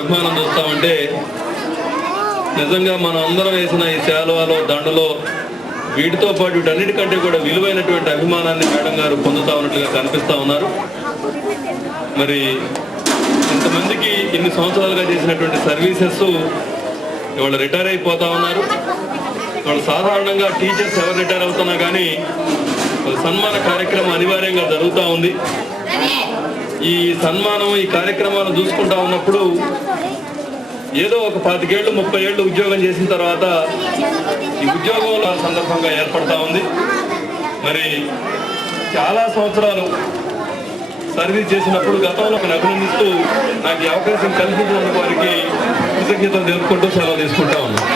అభిమానం చూస్తామంటే నిజంగా మనం అందరం వేసిన ఈ శాలువాలో దండలో వీటితో పాటు వీటన్నిటికంటే కూడా విలువైనటువంటి అభిమానాన్ని మేడం గారు పొందుతా ఉన్నట్లుగా కనిపిస్తూ ఉన్నారు. మరి ఇంతమందికి ఇన్ని సంవత్సరాలుగా చేసినటువంటి సర్వీసెస్ ఇవాళ రిటైర్ అయిపోతా ఉన్నారు. ఇవాళ సాధారణంగా టీచర్స్ ఎవరు రిటైర్ అవుతున్నా కానీ సన్మాన కార్యక్రమం అనివార్యంగా జరుగుతూ ఉంది. ఈ సన్మానం ఈ కార్యక్రమాలు చూసుకుంటా ఉన్నప్పుడు ఏదో ఒక 25 ఏళ్ళు 30 ఏళ్ళు ఉద్యోగం చేసిన తర్వాత ఈ ఉద్యోగంలో సందర్భంగా ఏర్పడతా ఉంది. మరి చాలా సంవత్సరాలు సర్వీస్ చేసినప్పుడు గతంలో అభినందిస్తూ నాకు ఈ అవకాశం కల్పించినందుకు వారికి కృతజ్ఞతలు తెలుపుకుంటూ సెలవు తీసుకుంటా ఉన్నాను.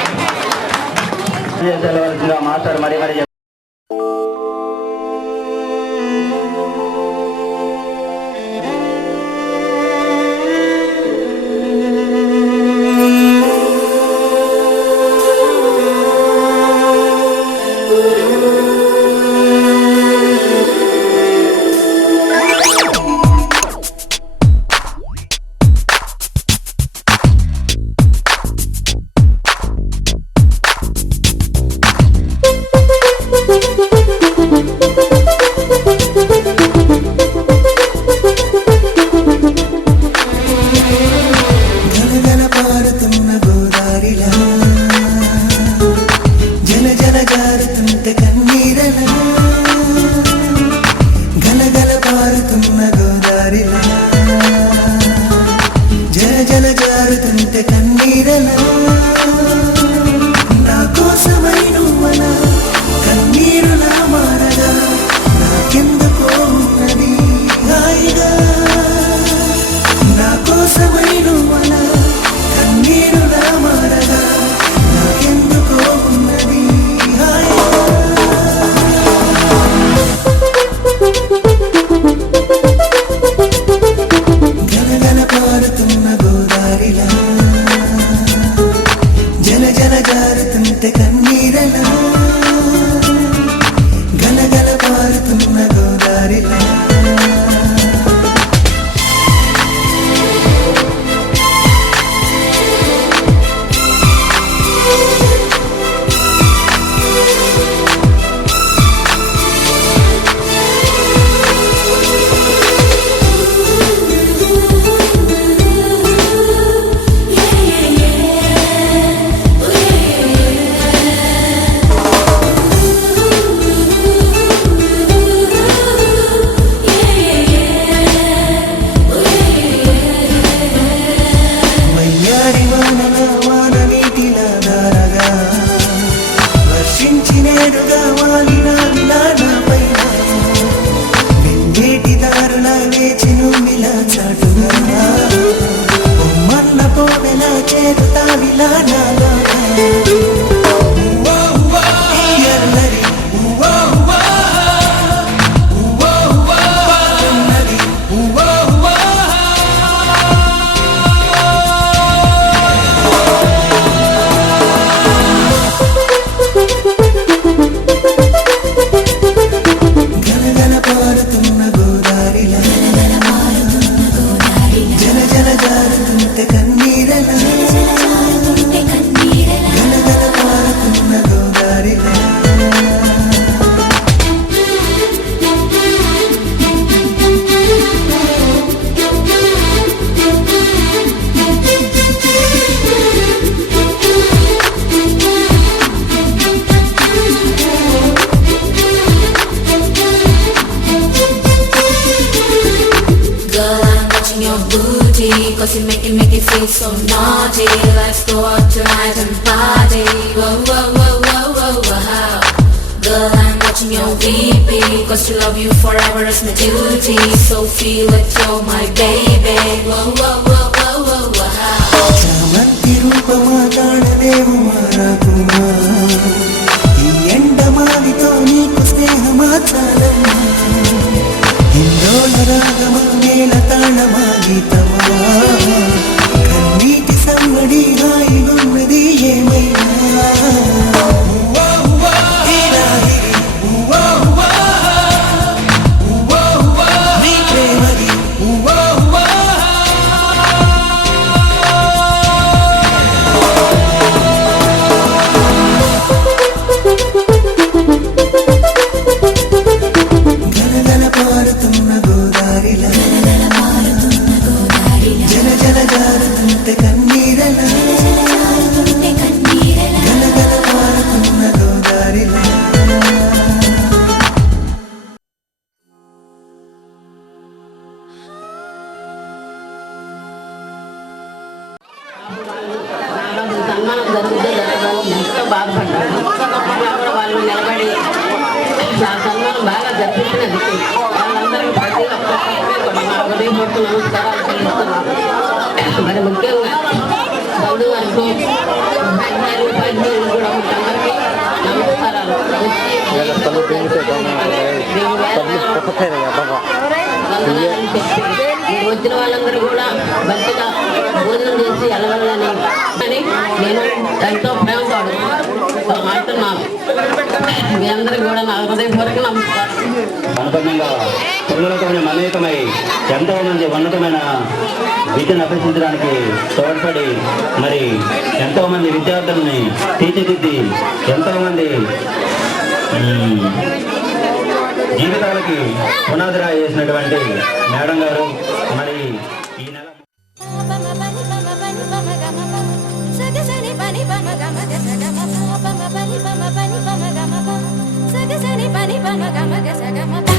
Cause you make it feel so naughty. Let's go out tonight and party. Whoa, whoa, whoa, whoa, whoa, whoa. Girl, I'm watching your VP. Cause to love you forever is my duty. So feel it, you're my baby. Whoa, whoa, whoa, whoa, whoa, whoa. చామంతి రూపమా కాణదేవు మారాకుమా ఈ ఎండమావితో నీకు స్నేహమా చాలమ్మా ఇందోళ రాగమా నేల తాళమా గీతమా కన్నీటి సమ్మడి హాయిగున్నది ఏమైనా నీ ప్రేమది జరుగుతుందో జరగదు ఎంతో బాధపడ్డాను. అక్కడ వాళ్ళు నిలబడి నా సన్మానం బాగా జరిపించినందుకు వాళ్ళందరికీ ప్రతి ఒక్కరికి కూడా నా హృదయపూర్వక నమస్కారాలు చెల్లిస్తున్నాను. మరి ముఖ్యంగా బంధువర్గం ఉపాధ్యాయులు కూడా అందరికీ నమస్కారాలు. వచ్చిన వాళ్ళందరూ కూడా మంచిగా భోజనం చేసి వెళ్ళవాలని అని నేను ఎంతో ప్రేమతో అంటున్నాను. మీ అందరికీ కూడా నా హృదయపూర్వక నమస్కారం. అనుబంధంగా పిల్లలతో మమేకమై ఎంతో మంది ఉన్నతమైన విద్యను అభ్యసించడానికి తోడ్పడి మరి ఎంతో మంది విద్యార్థుల్ని తీర్చిదిద్ది ఎంతో మంది జీవితాలకి పునాదిరాయి చేసినటువంటి మేడం గారు మరి ఈ నెల Saga sani pani pama gama gasa gama.